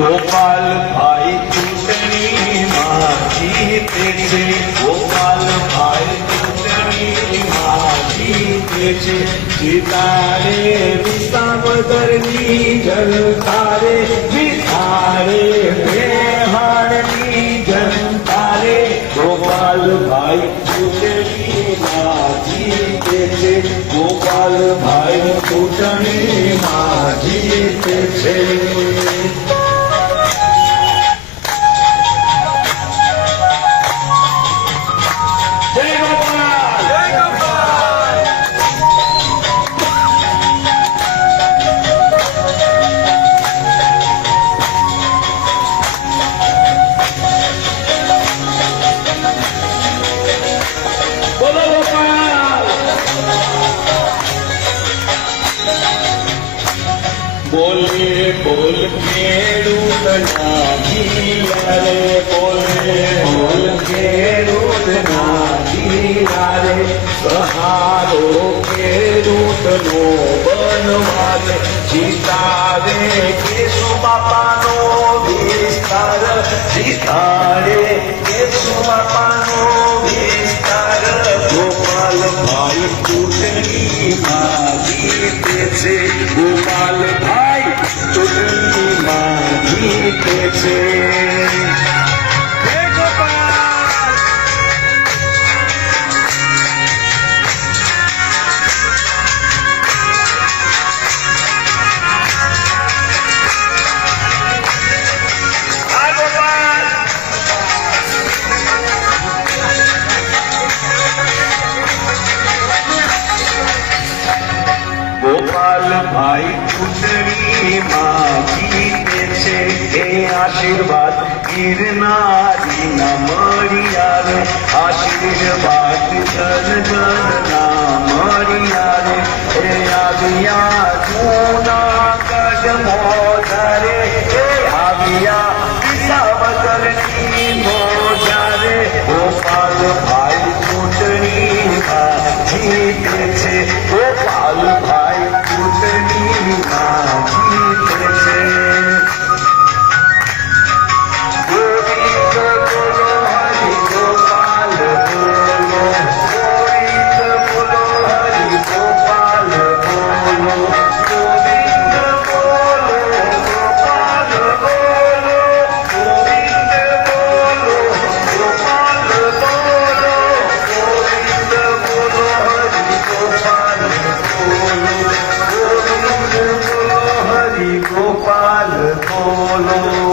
ગોપાલ ભાઈ ચૂંટણીમાં જીતે છે, ગોપાલ ભાઈ ચૂંટણીમાં જીતે છે. જીતાડે વિસાવદરની જનતા રે, જીતાડે મેહાણની જનતા રે. ગોપાલ ભાઈ ચૂંટણીમાં જીતે છે, ગોપાલ ભાઈ ચૂંટણીમાં જીતે છે. બોલે બોલ ખેડૂતના જીયા રે, બોલે બોલ ખેડૂતના જીયા રે. સહારો ખેડૂતનો બનવા રે, જીતાડે કેશુ બાપાનો વિસ્તાર, જીતાડે કેશુ બાપાનો વિસ્તાર. ગોપાલ ભાઈ ચૂંટણીમાં જીતે છે, ગોપાલ ભાઈ ચૂંટણીમાં જીતે છે. જય ગોપાલ. આ ગોપાલ. ગોપાલ ભાઈ ચૂંટણીમાં જીતે છે, એ આશીર્વાદ ગિરનારીના મળી આવે, આશીર્વાદ જન જનના મળી આવે. એ આવ્યા જૂનાગઢ મોઢારે, એ આવ્યા વિસાવદરની મોઢારે. ગોપાલ ભાઈ ચૂંટણીમાં જીતે છે, ગોપાલ ભાઈ ચૂંટણીમાં જીતે છે. ગોવિંદ બોલો હરિ ગોપાલ બોલો, ગોવિંદ બોલો હરિ ગોપાલ બોલો, ગોવિંદ બોલો ગોપાલ બોલો, ગોવિંદ બોલો ગોપાલ બોલો, ગોવિંદ બોલો હરિ ગોપાલ બોલો, ગોવિંદ બોલો હરિ ગોપાલ બોલો.